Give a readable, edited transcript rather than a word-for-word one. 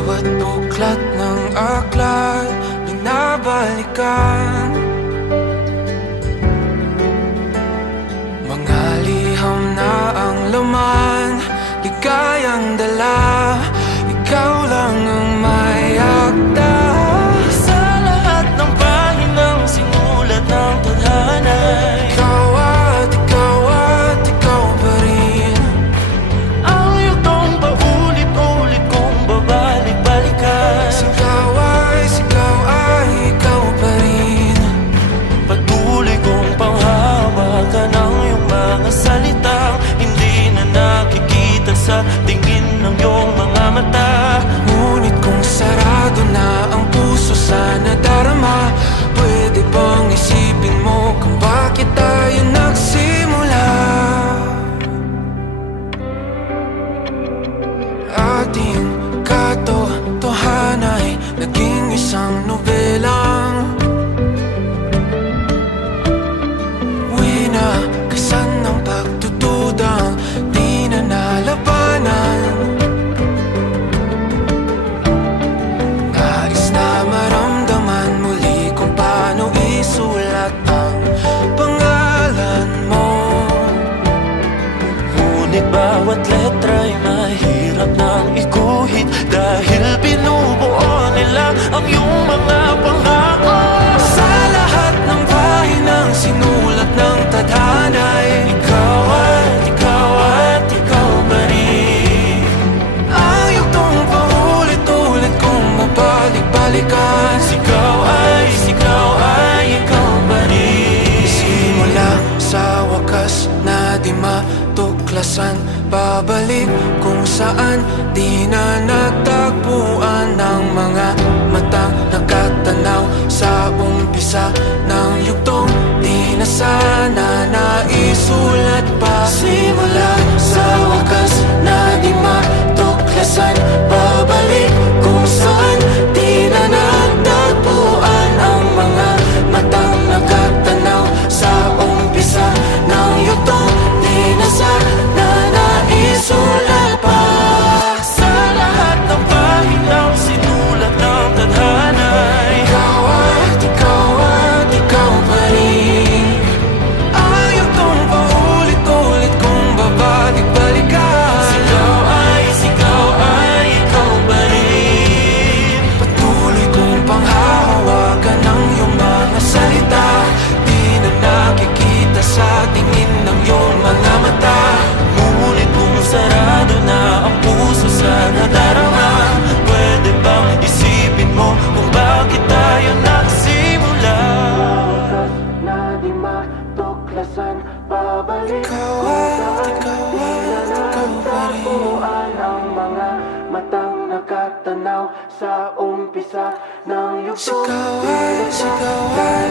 Bawat buklat ng aklat binabalikan, mga liham na ang laman, ligayang dala, ikaw lang ang may akda. Sa lahat ng pahinang sinulat ng tadhana, Ikaw at ikaw pa rin. ang yugtong paulit-ulit kong babalik-balikan. Sigaw ay ikaw pa rin. Patuloy kong panghawakan ang iyong mga salitang hindi na nakikita sa tingin ng iyong mga mata. Ngunit kung sarado na ang puso sa nadarama, pwede bang isipin mo kung bakit tayo nagsimula? Ating katotohanan ay naging isang nobelang winakasan ng pagtutudang di na nalabanan. Nais na maramdaman muli kung paano isulat ang pangalan mo. Ngunit bawat letra'y mahirap nang iguhit dahil binubuo nila ang iyong mga pangako. Sa lahat ng pahinang sinulat ng tadhana ay Ikaw at ikaw pa rin. ang yugtong paulit-ulit kong mabalik-balikan. Sigaw ay ikaw pa rin. Simula sa wakas na di matuklasan, babalik kung saan di na natagpuan ng mga matang nakatanaw sa umpisa ng yugtong di na sana naisulat pa. Simula sa wakas na di matuklasan, babalik kung saan di na natagpuan ang mga matang nakatanaw sa umpisa ng yugtong di na sana naisulat pa. Sa lahat ng pahinang sinulat ng tadhana, Ikaw at ikaw pa rin. Ang yugtong paulit-ulit kong babalik-balikan. Sigaw ay ikaw pa rin. Patuloy kong panghahawakan ang iyong mga salita, di na nakikita sa tingin ng iyong mga mata. Ngunit kung sarado na ang puso sa nadarama, pwede bang isipin mo kung bakit tayo nagsimula? Na di matuklasan, babalik ikaw at ikaw pa rin. Ang mga matang nakatanaw sa umpisa ng yugtong. Sigaw ay